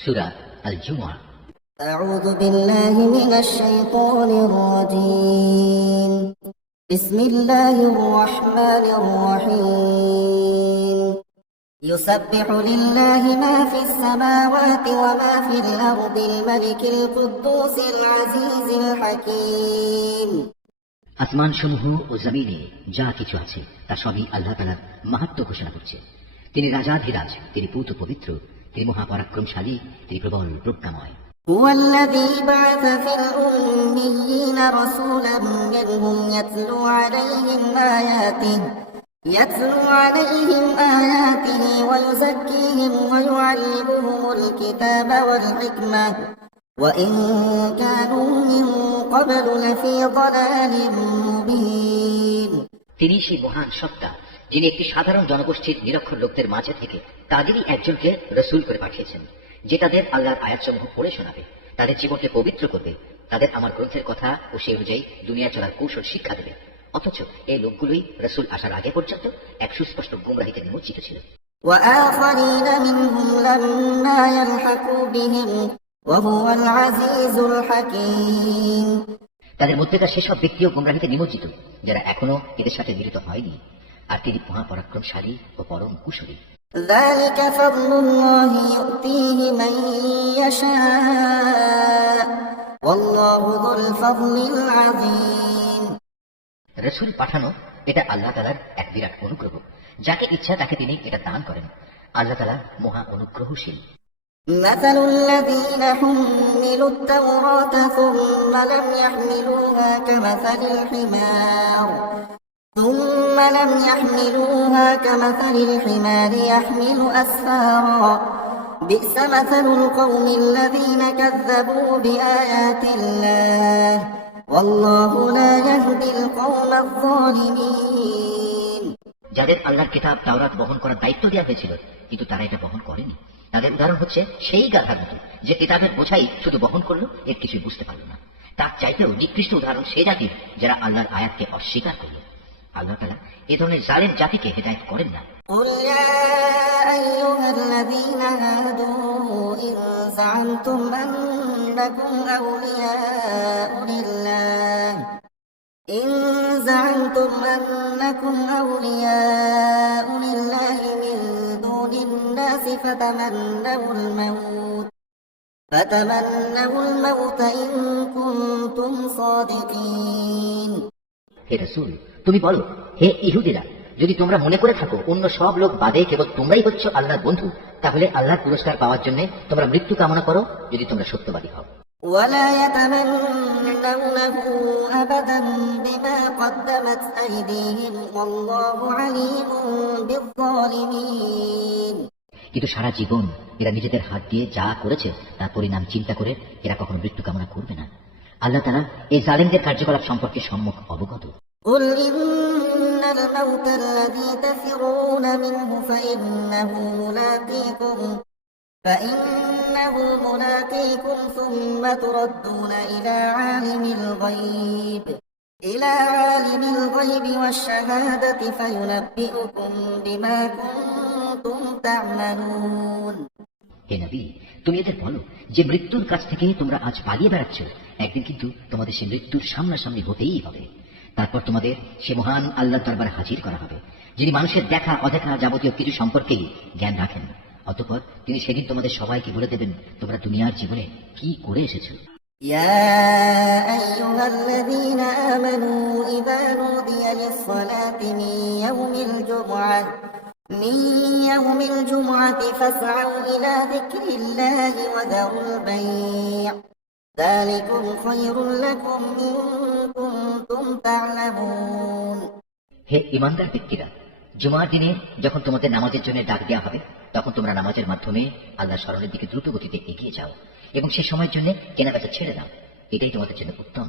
সূরা আল জুমআ। أعوذ بالله من الشيطان الرجيم بسم الله الرحمن الرحيم يسبح لله ما في السماوات وما في الأرض الملك القدوس العزيز الحكيم আসমান সমূহ ও জমিনে যা কিছু আছে তা সবই আল্লাহ তাআলার মাহাত্ম্য ঘোষণা করছে। তিনি রাজাধিরাজ, তিনি পূত পবিত্র, তিনি মহাপরাক্রমশালী, তিনি প্রবল প্রজ্ঞাময়। هو الذي بعث في الأميين رسولا منهم يتلو عليهم آياته ويزكيهم ويعلمهم الكتاب والحكمة وإن كانوا من قبل لفي ضلال مبين তিনি সেই মহান সত্তা যিনি একটি সাধারণ জনগোষ্ঠীর নিরক্ষর লোকদের মাঝে থেকে তাদেরই একজনকে রসূল করে পাঠিয়েছেন, যে তাদের আল্লাহর আয়াতসমূহ পড়ে শোনাবে, তাদের জীবনকে পবিত্র করবে, তাদের আমার গ্রন্থের কথা ও সেই অনুযায়ী দুনিয়া চলার কৌশল শিক্ষা দেবে। অথচ এই লোকগুলোই রসূল আসার আগে পর্যন্ত এক সুস্পষ্ট গুমরাহিতে নিমজ্জিত ছিল। وآخرين منهم لما يلحقوا بهم وهو العزيز الحكيم তাদের মধ্যেকার সেসব ব্যক্তিও গুমরাহিতে নিমজ্জিত যারা এখনো এদের সাথে মিলিত হয়নি, আর তিনি মহাপরাক্রমশালী ও পরম কুশলী। ذلك فضل الله يؤتيه من يشاء والله ذو الفضل العظيم রসূল পাঠানো এটা আল্লাহ তাআলার এক বিরাট অনুগ্রহ, যাকে ইচ্ছা তাকে তিনি এটা দান করেন। আল্লাহ তাআলা মহা অনুগ্রহশীল। مثل الذين حملوا التوراة ثم لم يحملوها كمثل الحمار يحمل أسفارا بئس مثل القوم الذين كذبوا بآيات الله والله لا يهدي القوم الظالمين যাদের আল্লাহর কিতাব তাওরাত বহন করার দায়িত্ব দেওয়া হয়েছিল কিন্তু তারা এটা বহন করেনি, তাদের উদাহরণ হচ্ছে সেই গাধার মতো যে কিতাবের বোঝাই শুধু বহন করলো, এর কিছুই বুঝতে পারল না। তার চাইতেও নিকৃষ্ট উদাহরণ সেই জাতির যারা আল্লাহর আয়াতকে অস্বীকার করল। আল্লাহ তাআলা এ ধরনের জালেম জাতিকে হেদায়েত করেন না। قل يا أيها الذين هادوا إن زعمتم أنكم أولياء لله من دون الناس فتمنوا الموت إن كنتم صادقين হে রাসূল, তুমি বলো, হে ইহুদিরা, যদি তোমরা মনে করে থাকো অন্য সব লোক বাদে কেবল তোমরাই হচ্ছ আল্লাহর বন্ধু, তাহলে আল্লাহর পুরস্কার পাওয়ার জন্য তোমরা মৃত্যু কামনা করো যদি তোমরা সত্যবাদী হও। ولا يتمنونه أبدا بما قدمت أيديهم والله عليم بالظالمين কিন্তু সারা জীবন এরা নিজেদের হাত দিয়ে যা করেছে তার পরিণাম চিন্তা করে এরা কখনো মৃত্যু কামনা করবে না। আল্লাহ তাআলা এই জালেমদের কার্যকলাপ সম্পর্কে সম্যক অবগত। قل إن الموت الذي تفرون منه فإنه ملاقيكم ثم تردون إلى عالم الغيب والشهادة فينبئكم بما كنتم تعملون হে নবী, তুমি এদের বলো যে মৃত্যুর কাছ থেকে তোমরা আজ পালিয়ে বেড়াচ্ছ, একদিন কিন্তু তোমাদের সে মৃত্যুর সামনাসামনি হতেই হবে। তারপর তোমাদের সে মহান আল্লাহর দরবারে হাজির করা হবে, যিনি মানুষের দেখা অদেখা যাবতীয় কিছু সম্পর্কেই জ্ঞান রাখেন। অতঃপর তিনি সেদিন তোমাদের সবাইকে বলে দেবেন তোমরা দুনিয়ার জীবনে কি করে এসেছো। يا أيها الذين آمنوا إذا نودي للصلاة من يوم الجمعة فاسعوا إلى ذكر الله وذروا البيع ذلكم خير لكم إن كنتم تعلمون হে ঈমানদার ব্যক্তিরা, জুমার দিনে যখন তোমাদের নামাজের জন্য ডাক দেওয়া হবে তখন তোমরা নামাজের মাধ্যমে আল্লাহর স্মরণের দিকে দ্রুত গতিতে এগিয়ে যাও এবং সে সময়ের জন্য কেনাবেচা ছেড়ে দাও। এটাই তোমাদের জন্য উত্তম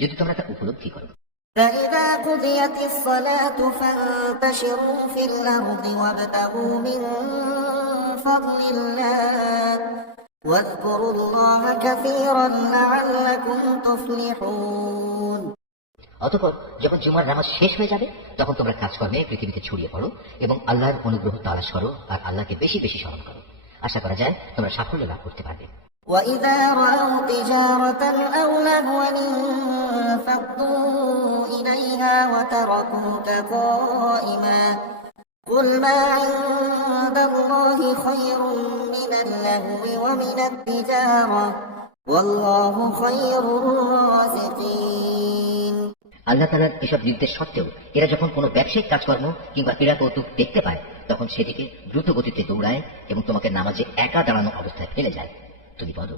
যদি তোমরা তা উপলব্ধি করো। فإذا قضيت الصلاة فانتشروا في الأرض وابتغوا من فضل الله واذكروا الله كثيرا لعلكم تفلحون অতঃপর যখন জুমার নামাজ শেষ হয়ে যাবে তখন তোমরা কাজকর্মে পৃথিবীতে ছড়িয়ে পড়ো এবং আল্লাহর অনুগ্রহ তালাশ করো আর আল্লাহকে বেশি বেশি স্মরণ করো। আশা করা যায় তোমরা সাফল্য লাভ করতে পারবে। وإذا رأوا تجارة أو لهوا انفضوا إليها وتركوك قائما قل ما عند الله خير من اللهو ومن التجارة والله خير الرازقين। আল্লাহ তাআলার এসব নির্দেশ সত্ত্বেও এরা যখন কোনো ব্যবসায়িক কাজকর্ম কিংবা ক্রীড়া কৌতুক দেখতে পায় তখন সেদিকে দ্রুত গতিতে দৌড়ায় এবং তোমাকে নামাজে একা দাঁড়ানো অবস্থায় ফেলে যায়। তুমি বলো,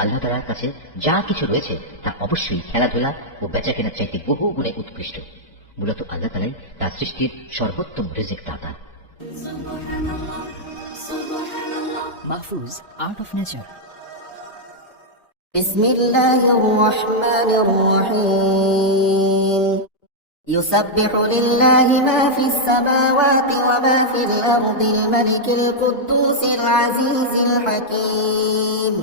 আল্লাহ তাআলার কাছে যা কিছু রয়েছে তা অবশ্যই খেলাধুলা ও বেচা কেনার চাইতে বহু গুণে উৎকৃষ্ট। মূলত আল্লাহ তাআলাই তার সৃষ্টির সর্বোত্তম রিজিক দাতা। Mahfuz art of nature. بسم الله الرحمن الرحيم يسبح لله ما في السماوات وما في الأرض الملك القدوس العزيز الحكيم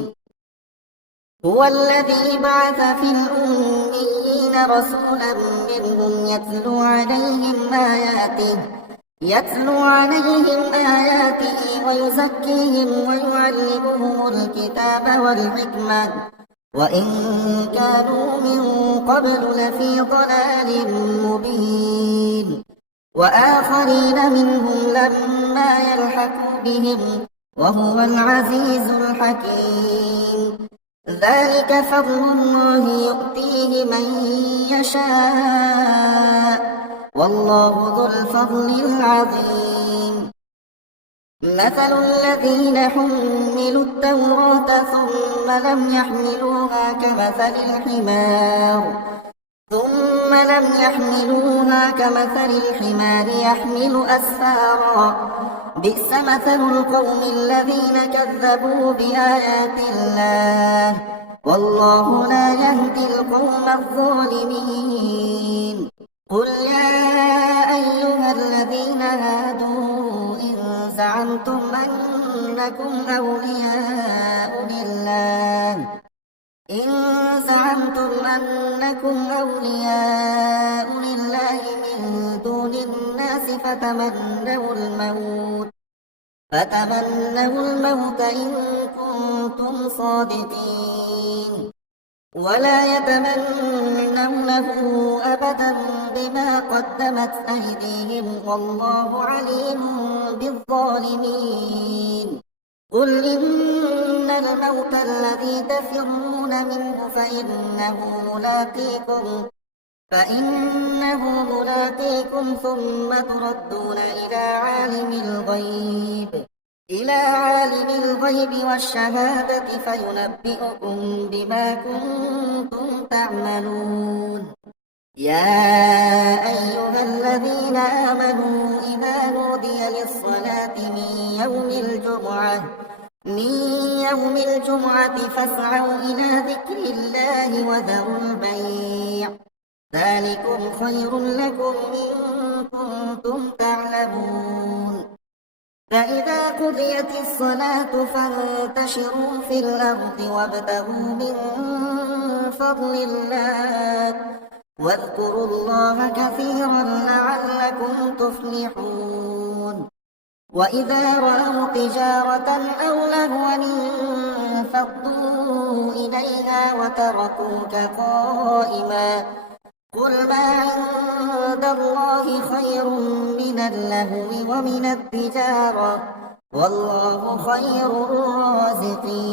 هو الذي بعث في الأميين رسولا منهم يتلو عليهم آياته ويزكيهم ويعلمهم الكتاب والحكمة وإن كانوا من قبل لفي ضلال مبين وآخرين منهم لما يلحقوا بهم وهو العزيز الحكيم ذلك فضل الله يؤتيه من يشاء والله ذو الفضل العظيم مثل الذين حملوا التوراة ثم لم يحملوها كمثل الحمار يحمل أسفارا بئس مثل القوم الذين كذبوا بآيات الله والله لا يهدي القوم الظالمين قل يا أيها الذين هادوا إن زعمتم أنكم أولياء لله من دون الناس فتمنوا الموت إن كنتم صادقين ولا يتمنونه أبدا بما قدمت أيديهم والله عليم بالظالمين قل إن الموت الذي تفرون منه فإنه ملاقيكم ثم تردون إلى عالم الغيب والشهادة فينبئكم بما كنتم تعملون يا أيها الذين آمنوا إذا نودي للصلاة من يوم الجمعة فاسعوا إلى ذكر الله وذروا البيع ذلكم خير لكم إن كنتم تعلمون فإذا قضيت الصلاة فانتشروا في الأرض وابتغوا من فضل الله واذكروا الله كثيرا لعلكم تفلحون وإذا رأوا تجارة أو لهوا انفضوا إليها وتركوك قائما قل ما عند الله خير من اللهو ومن التجارة والله خير الرازقين